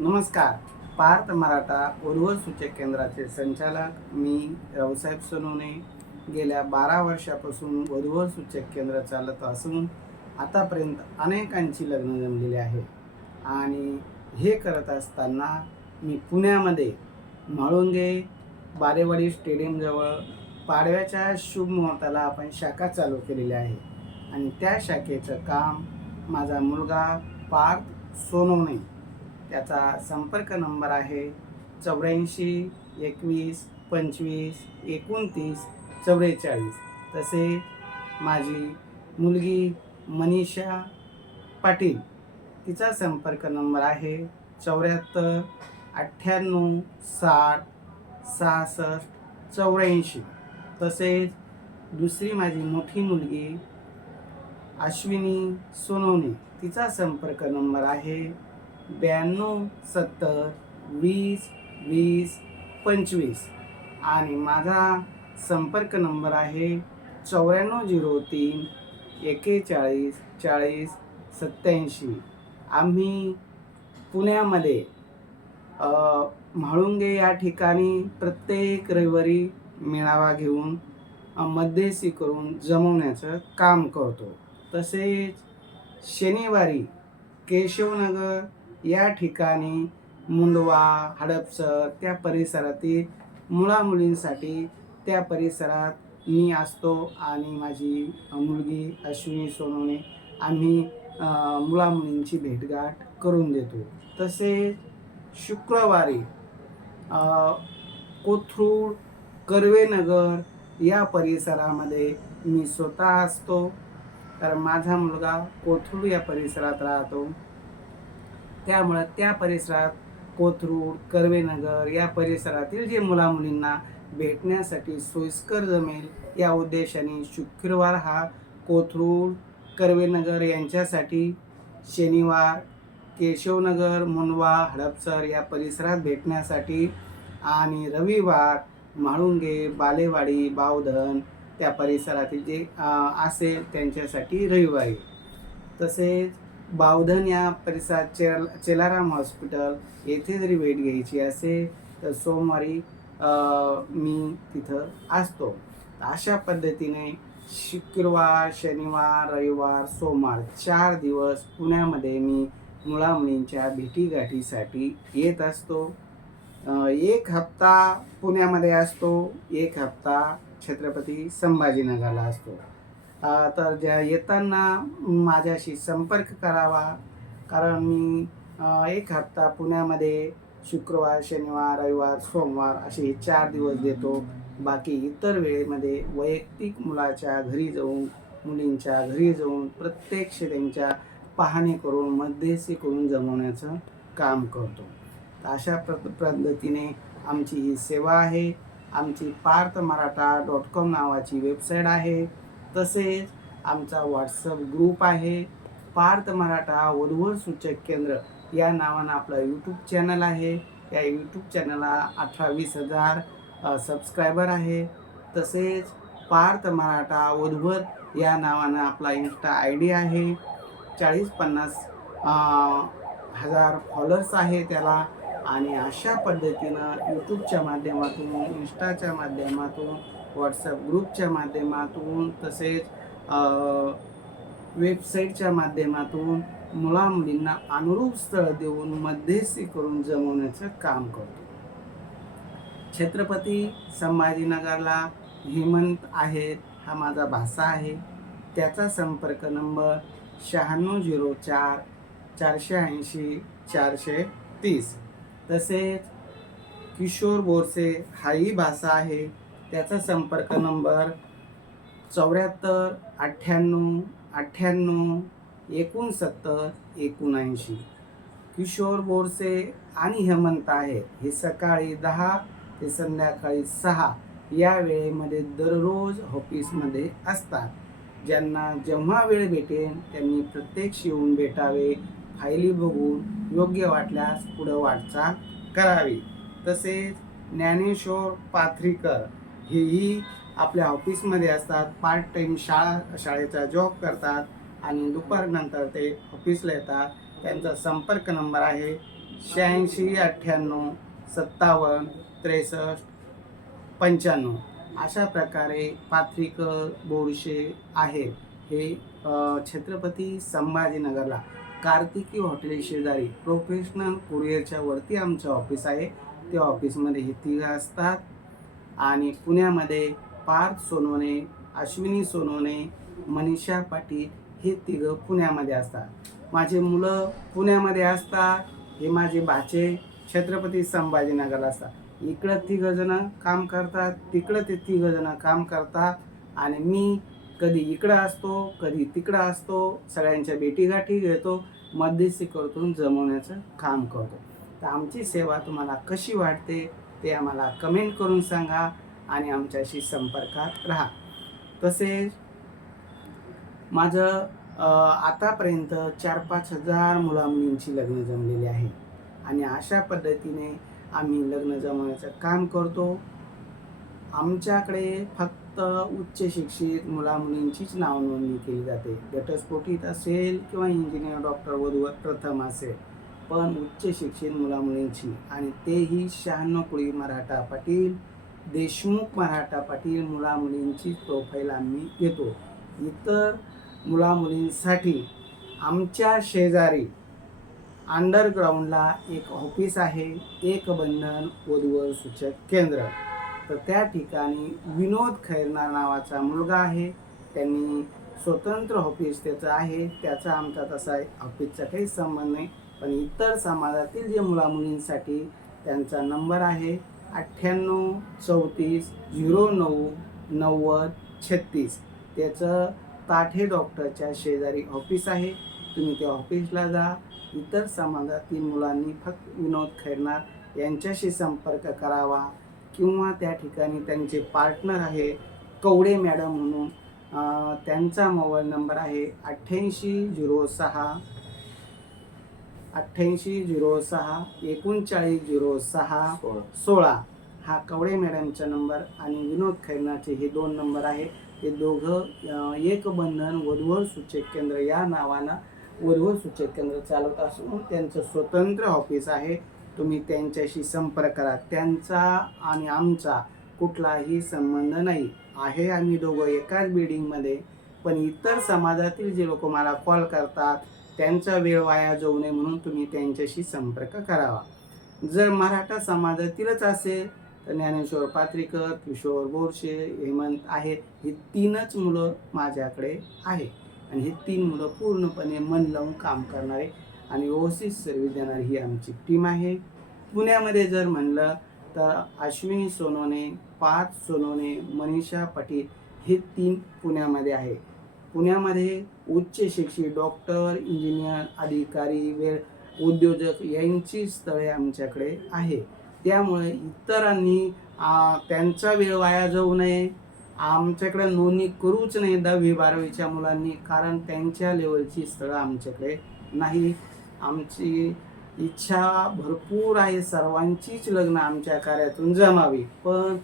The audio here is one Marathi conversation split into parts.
नमस्कार. पार्थ मराठा उर्वर सूचक केंद्राचे संचालक मी रावसाहेब सोनवणे. गेल्या बारा वर्षापासून वधूवर सूचक केंद्र चालत असून आतापर्यंत अनेकांची लग्न जमलेली आहे. आणि हे करत असताना मी पुण्यामध्ये म्हाळुंगे बारेवाडी स्टेडियमजवळ पाडव्याच्या शुभ मुहूर्ताला आपण शाखा चालू केलेली आहे. आणि त्या शाखेचं काम माझा मुलगा पार्थ सोनवणे त्याचा संपर्क नंबर आहे चौऱ्याऐंशी एकवीस पंचवीस एकोणतीस चौवेचाळीस. तसे माझी मुलगी मनीषा पाटील तिचा संपर्क नंबर आहे चौऱ्याहत्तर अठ्ठ्याण्णव साठ सहासष्ट चौऱ्याऐंशी. तसेच दुसरी माझी मोठी मुलगी अश्विनी सोनवणे तिचा संपर्क नंबर आहे ब्याण्णव सत्तर वीस वीस पंचवीस. आणि माझा संपर्क नंबर आहे चौऱ्याण्णव झिरो तीन एकेचाळीस चाळीस सत्याऐंशी आम्ही पुण्यामध्ये म्हाळुंगे या ठिकाणी प्रत्येक रविवारी मेळावा घेऊन मध्यस्थी करून जमवण्याचं काम करतो. तसेच शनिवारी केशवनगर या ठिकाणी मुंडवा हडपसर त्या परिसरातील मुलामुलींसाठी त्या परिसरात मी असतो आणि माझी मुलगी अश्विनी सोनवणे आम्ही मुलामुलींची भेटगाठ करून देतो. तसेच शुक्रवारी कोथरूड कर्वेनगर या परिसरामध्ये मी स्वतः असतो. तर माझा मुलगा कोथरूड या परिसरात राहतो. त्यामुळं त्या परिसरात कोथरूड कर्वेनगर या परिसरातील जे मुलामुलींना भेटण्यासाठी सोयीस्कर जमेल या उद्देशाने शुक्रवार हा कोथरूड कर्वेनगर यांच्यासाठी शनिवार केशवनगर मुंडवा हडपसर या परिसरात भेटण्यासाठी आणि रविवार म्हाळुंगे बालेवाडी बावधन त्या परिसरातील जे असेल त्यांच्यासाठी रविवारी. तसेच बावधन या परिसरात चेल चेलाराम हॉस्पिटल येथे जरी भेट घ्यायची असेल तर सोमवारी मी तिथं असतो. अशा पद्धतीने शुक्रवार शनिवार रविवार सोमवार चार दिवस पुण्यामध्ये मी मुलामुलींच्या भेटीगाठीसाठी येत असतो. एक हप्ता पुण्यामध्ये असतो एक हप्ता छत्रपती संभाजीनगरला असतो. तर ज्या येताना माझ्याशी संपर्क करावा. कारण मी एक हप्ता पुण्यामध्ये शुक्रवार शनिवार रविवार सोमवार असे चार दिवस देतो. बाकी इतर वेळेमध्ये वैयक्तिक मुलाच्या घरी जाऊन मुलींच्या घरी जाऊन प्रत्यक्ष त्यांच्या पाहणी करून मध्यस्थी करून जमवण्याचं काम करतो. अशा पद्धतीने आमची ही सेवा आहे. आमची पार्थ मराठा डॉट कॉम नावाची वेबसाईट आहे. तसेच आमचा व्हॉट्सअप ग्रुप आहे. पार्थ मराठा वधूवर सूचक केंद्र या नावानं आपला यूट्यूब चॅनल आहे. या यूट्यूब चॅनलला अठरा वीस हजार सबस्क्रायबर आहे. तसेच पार्थ मराठा वधूवर या नावानं आपला इन्स्टा आय डी आहे. चाळीस पन्नास हजार फॉलोअर्स आहे त्याला. आणि अशा पद्धतीनं यूट्यूबच्या माध्यमातून इन्स्टाच्या माध्यमातून व्हॉट्सअप ग्रुपच्या माध्यमातून तसेच वेबसाईटच्या माध्यमातून मुलामुलींना अनुरूप स्थळ देऊन मध्यस्थी करून जमवण्याचं काम करतो. छत्रपती संभाजीनगरला हेमंत आहेत हा माझा भासा आहे. त्याचा संपर्क नंबर शहाण्णव झिरो चार चारशे ऐंशी चारशे तीस. तसेच किशोर बोरसे हाही भाषा आहे. त्याचा संपर्क नंबर चौऱ्याहत्तर अठ्ठ्याण्णव अठ्ठ्याण्णव एकोणसत्तर एकोणऐंशी. किशोर बोरसे आणि हेमंत आहे हे सकाळी दहा ते संध्याकाळी सहा या वेळेमध्ये दररोज ऑफिसमध्ये असतात. ज्यांना जेव्हा वेळ भेटेल त्यांनी प्रत्यक्ष येऊन भेटावे फायली बघून योग्य वाटल्यास पुढं वाटचाल करावी. तसेच ज्ञानेश्वर पाथरीकर हेही आपल्या ऑफिसमध्ये असतात पार्ट टाईम शाळा शाळेचा जॉब करतात आणि दुपारनंतर ते ऑफिसला येतात. त्यांचा संपर्क नंबर आहे शहाऐंशी अठ्ठ्याण्णव सत्तावन्न त्रेसष्ट पंच्याण्णव. अशा प्रकारे पात्रिक बोरशे आहे हे छत्रपती संभाजीनगरला. कार्तिकी हॉटेल शेजारी प्रोफेशनल कुरिअरच्या वरती आमचं ऑफिस आहे. त्या ऑफिसमध्ये हे तिघं असतात. आणि पुण्यामध्ये पार्थ सोनवणे अश्विनी सोनवणे मनीषा पाटील हे तिघं पुण्यामध्ये असतात. माझे मुलं पुण्यामध्ये असतात हे माझे भाचे छत्रपती संभाजीनगरला असतात. इकडं तिघं जण काम करतात तिकडं ते तिघं जण काम करतात आणि मी कधी इकडं असतो कधी तिकडं असतो सगळ्यांच्या भेटीगाठी घेतो मध्यस्थी करतून जमवण्याचं काम करतो. तर आमची सेवा तुम्हाला कशी वाटते? ते आम्हाला कमेंट करून सांगा आणि आमच्याशी संपर्कात राहा. तसेच माझं आतापर्यंत चार पाच हजार मुलामुलींची लग्न जमलेली आहे. आणि अशा पद्धतीने आम्ही लग्न जमवण्याचं काम करतो. आमच्याकडे फक्त उच्च शिक्षित मुलामुलींचीच नावनोंदणी केली जाते. घटस्फोटित असेल किंवा इंजिनियर डॉक्टर वधूवर प्रथम असेल. पण उच्च शिक्षित मुलामुलींची. आणि तेही शहाण्णव कुळी मराठा पाटील देशमुख मराठा पाटील मुलामुलींची प्रोफाईल आम्ही घेतो. इतर मुलामुलींसाठी आमच्या शेजारी अंडरग्राऊंडला एक ऑफिस आहे एक बंधन वधूवर सूचक केंद्र. तर त्या ठिकाणी विनोद खैरनार नावाचा मुलगा आहे. त्यांनी स्वतंत्र ऑफिस त्याचं आहे. त्याचा आमचा तसा ऑफिसचा काही संबंध नाही. पण इतर समाजातील जे मुलामुलींसाठी त्यांचा नंबर आहे अठ्ठ्याण्णव चौतीस झिरो नऊ नव्वद छत्तीस. त्याचं ताठे डॉक्टरच्या शेजारी ऑफिस आहे. तुम्ही त्या ऑफिसला जा. इतर समाजातील मुलांनी फक्त विनोद खैरनार यांच्याशी संपर्क करावा किंवा त्या ठिकाणी त्यांचे पार्टनर आहे कवडे मॅडम म्हणून त्यांचा मोबाईल नंबर आहे अठ्ठ्याऐंशी झिरो सहा अठ्ठ्याऐंशी झिरो सहा एकोणचाळीस झिरो सहा सोळा. हा कवडे मॅडमचा नंबर आणि विनोद खैरनाचे हे दोन नंबर आहे. ते दोघं एक बंधन वधूवर सूचक केंद्र या नावानं वधूवर सूचक केंद्र चालवत असून त्यांचं स्वतंत्र ऑफिस आहे. तुम्ही त्यांच्याशी संपर्क करा. त्यांचा आणि आमचा कुठलाही संबंध नाही. आहे आम्ही दोघं एकाच बिल्डिंगमध्ये पण इतर समाजातील जे लोक मला कॉल करतात त्यांचा वेळ वाया जाऊ नये म्हणून तुम्ही त्यांच्याशी संपर्क करावा. जर मराठा समाजातीलच असेल तर ज्ञानेश्वर पात्रीकर किशोर बोरशे हेमंत आहेत ही तीनच मुलं माझ्याकडे आहे आणि ही तीन मुलं पूर्णपणे मन लावून काम करणारे आणि व्यवस्थित सर्व्हिस देणारी ही आमची टीम आहे. पुण्यामध्ये जर म्हणलं तर अश्विनी सोनोने पार्थ सोनोने मनीषा पाटील हे तीन पुण्यामध्ये आहे पुण्यामध्ये उच्च शिक्षित डॉक्टर इंजिनियर अधिकारी वेळ उद्योजक यांची स्थळे आमच्याकडे आहे त्यामुळे इतरांनी त्यांचा वेळ वाया जाऊ नये. आमच्याकडे नोंदणी करूच नाही दहावी बारावीच्या मुलांनी कारण त्यांच्या लेवलची स्थळं आमच्याकडे नाही. आमची इच्छा भरपूर आहे सर्वांचीच लग्न आमच्या कार्यातून जमावी. पण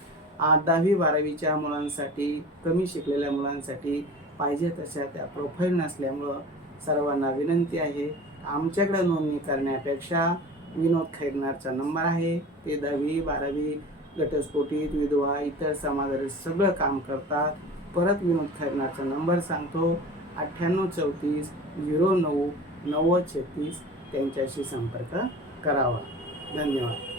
दहावी बारावीच्या मुलांसाठी कमी शिकलेल्या मुलांसाठी पाहिजे तशा त्या प्रोफाईल नसल्यामुळं सर्वांना विनंती आहे. आमच्याकडे नोंदणी करण्यापेक्षा विनोद खैरनारचा नंबर आहे. ते दहावी बारावी घटस्फोटीत विधवा इतर समाजातील सगळं काम करतात. परत विनोद खैरनारचा नंबर सांगतो अठ्ठ्याण्णव चौतीस झिरो नऊ नव्वद छत्तीस त्यांच्याशी संपर्क करावा. धन्यवाद.